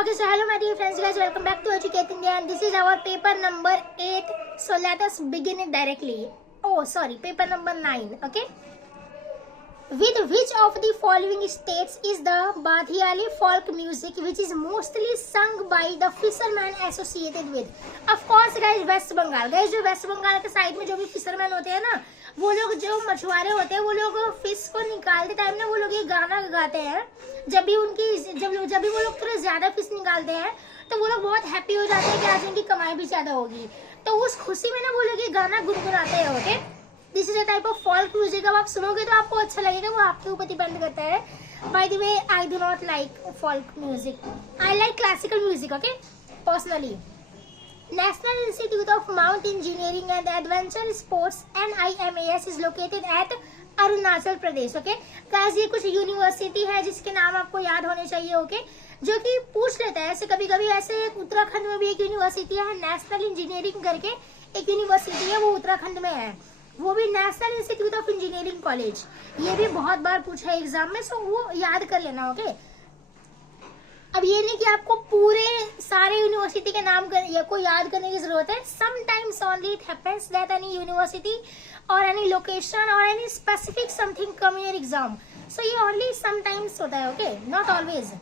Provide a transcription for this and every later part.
Okay, so hello my dear friends, guys, welcome back to Educate India and this is our paper number 8. So let us begin it directly. Oh, sorry, paper number 9, okay? With which of the following states is the Badhiali folk music which is mostly sung by the fishermen associated with? Of course guys, West Bengal. Guys, जो waste Bengal के side में जो भी fisherman होते हैं ना, वो लोग जो मछुआरे होते हैं वो लोग फिश को निकालते टाइम ना वो लोग ये गाना गाते हैं। जब भी वो लोग थोड़े ज्यादा फिश निकालते हैं तो वो लोग बहुत हैप्पी हो जाते हैं कि आज उनकी कमाई भी ज्यादा होगी, तो उस खुशी में ना वो लोग ये गाना गुनगुनाते हैं। Okay, this is a type of folk music. अब आप सुनोगे तो आपको अच्छा लगेगा, वो आपके ऊपर डिपेंड करता है। Bye the way, I do not like folk music, I like classical music. Okay, personally. National Institute of Mount Engineering and Adventure Sports (NIMAS) is located at Arunachal Pradesh. Okay guys, ये कुछ यूनिवर्सिटी है जिसके नाम आपको याद होने चाहिए। ओके, जो कि पूछ लेता है ऐसे कभी कभी। ऐसे उत्तराखंड में भी एक यूनिवर्सिटी है, नेशनल इंजीनियरिंग करके एक यूनिवर्सिटी है, वो उत्तराखंड में है, वो भी national institute of engineering college. ये भी बहुत बार पूछा है एग्जाम में, सो वो याद कर लेना। ओके, अब ये नहीं कि आपको पूरे सारे यूनिवर्सिटी के नाम को याद करने की जरूरत है। Sometimes only it happens that any university और एनी लोकेशन और any specific something come in your exam, so ये ओनली समटाइम्स होता है। Okay, not always.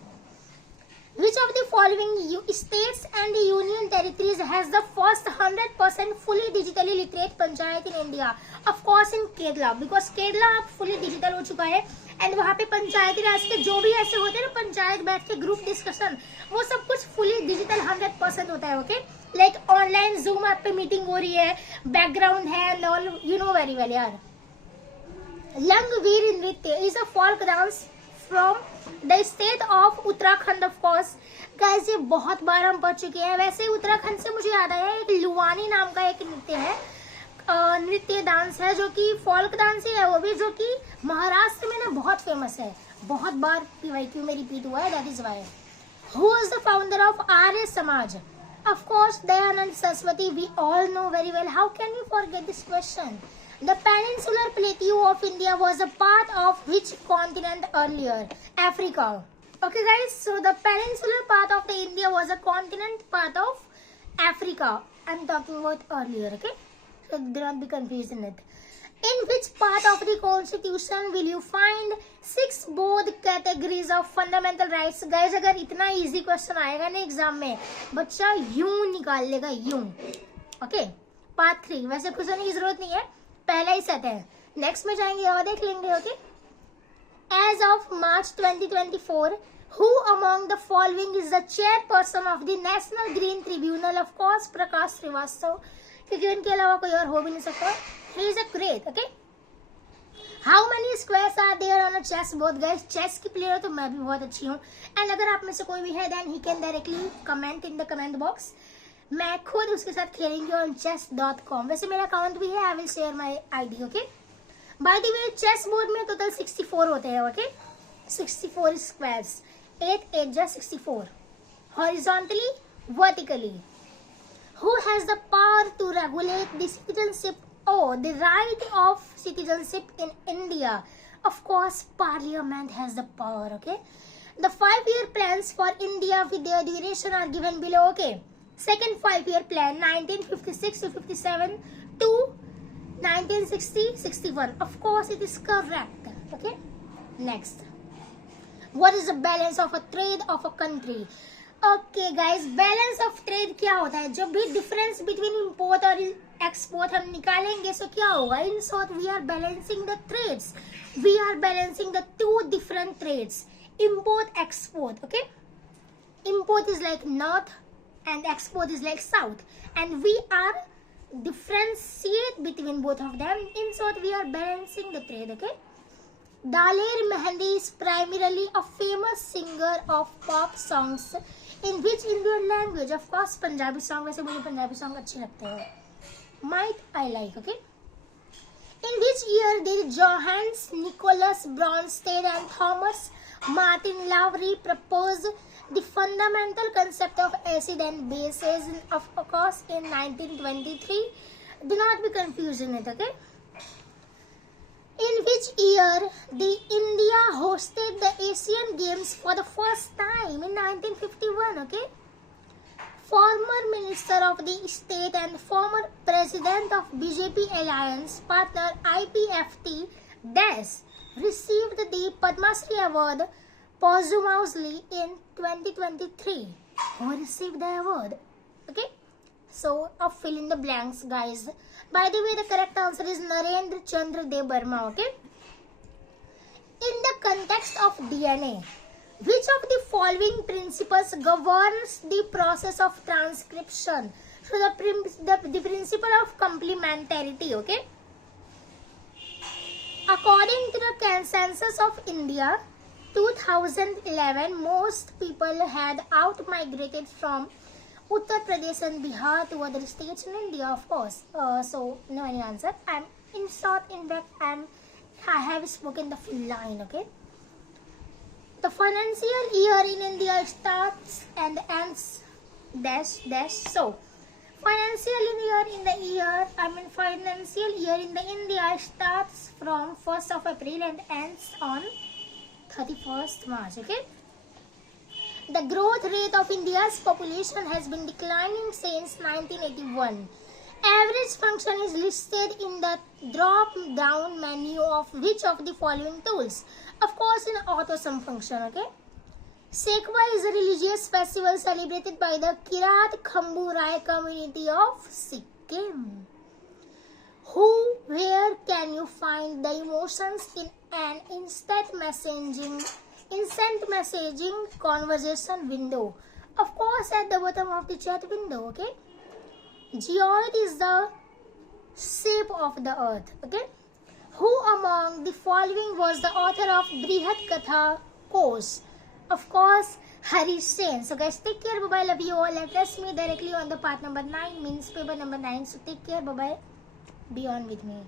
Which of the following states and the union territories has the first 100% fully digitally literate panchayat in India? Of course in Kerala, because Kerala अब fully digital हो चुका है and वहाँ पे पंचायती राज के जो भी ऐसे होते हैं ना, पंचायत बैठ के ग्रुप डिस्कशन, वो सब कुछ फुली डिजिटल 100% होता है। Okay, like online zoom app पे मीटिंग हो रही है, बैकग्राउंड है and all, you know very well यार। लंगवीर नृत्य is a folk dance from the state of Uttarakhand. Of course guys, ये बहुत बार हम पढ़ चुके हैं। वैसे उत्तराखंड से मुझे याद आया, एक लुवानी नाम का एक नृत्य है, नृत्य डांस है जो कि फोल्क डांस ही है, वो भी जो कि महाराष्ट्र में ना बहुत फेमस है। बहुत बार PYQ में रिपीट हुआ है, that is why. Who is the founder of Arya Samaj? Of course Dayanand Saraswati, we all know very well. How can you forget this question? The peninsular plateau of India was a part of which continent earlier? Africa. Okay guys, so the peninsular part of the India was a continent part of Africa. I'm talking about earlier, okay? So do not be confused in it. In which part of the constitution will you find 6 broad categories of fundamental rights? Guys, अगर इतना easy question आएगा ना exam में, बच्चा यूं निकाल लेगा, यूं। Okay, part 3 वैसे कुछ करने की जरूरत नहीं है, पहला ही सेट है। नेक्स्ट में जाएंगे और देख लेंगे। Okay, as of March 2024 who among the following is the chairperson of the national green tribunal? Of course Prakash Shrivastava, क्योंकि उनके अलावा कोई और हो भी नहीं सकता। He is a great. Okay, how many squares are there on a chess board? Guys, chess की प्लेयर तो मैं भी बहुत अच्छी हूँ, एंड अगर आप में से कोई भी है then he can directly comment in the comment box. मैं खुद उसके साथ खेलेंगे ऑन chess.com। वैसे मेरा अकाउंट भी है, I will share my ID। Okay, by the way, chess board में टोटल 64 होते हैं। ओके, 64 स्क्वायर्स, 8 जा 64 horizontally, vertically. Who has the power to regulate the citizenship और the right of citizenship in India? Of course parliament has the power. Okay, the 5-year plans for India with their duration are given below. Okay, second 5-year plan 1956 to 57 to 1960-61. Of course it is correct. Okay, next, what is the balance of a trade of a country? Okay guys, balance of trade क्या होता है? जब भी difference between import और export हम निकालेंगे, so क्या होगा? In short, we are balancing the trades. We are balancing the 2 different trades, import export. Okay, import is like north and export is like south, and we are differentiate between both of them. In short, we are balancing the trade. Okay, Daler Mehndi is primarily a famous singer of pop songs in which Indian language? Of course Punjabi song। वैसे मुझे Punjabi song अच्छे लगते हैं, might I like। okay, in which year did Johannes Nicholas Bronsted and Thomas Martin Lowry propose the fundamental concept of acid and bases? Of course in 1923. Do not be confused in it. Okay, In which year the India hosted the Asian Games for the first time? In 1951, okay? Former Minister of the State and former President of BJP Alliance partner IPFT Des received the Padma Shri Award posthumously in 2023. Who received the award? Okay? So, fill in the blanks, guys. By the way, the correct answer is Narendra Chandra Dev Burma, okay? In the context of DNA, which of the following principles governs the process of transcription? So, the principle of complementarity, okay? According to the Census of India, 2011, most people had out-migrated from Uttar Pradesh and Bihar to other states in India, of course. So, no any answer. In short, in fact, I have spoken the full line, okay? The financial year in India starts and ends dash dash. So, financial year in the India starts from 1st of April and ends on 31st March, okay? The growth rate of India's population has been declining since 1981. Average function is listed in the drop-down menu of which of the following tools? Of course, in AutoSum function, okay? Sekwa is a religious festival celebrated by the Kirat Khambu Rai community of Sikkim. Where can you find the emotions in an instant messaging conversation window? Of course, at the bottom of the chat window, okay? Geoid is the shape of the earth, okay? Who among the following was the author of Brihat Katha Kosh? Of course, Harish Sen. So guys, take care, bye bye, love you all. And trust me directly on the part number 9, means paper number 9. So take care, bye bye. Be on with me.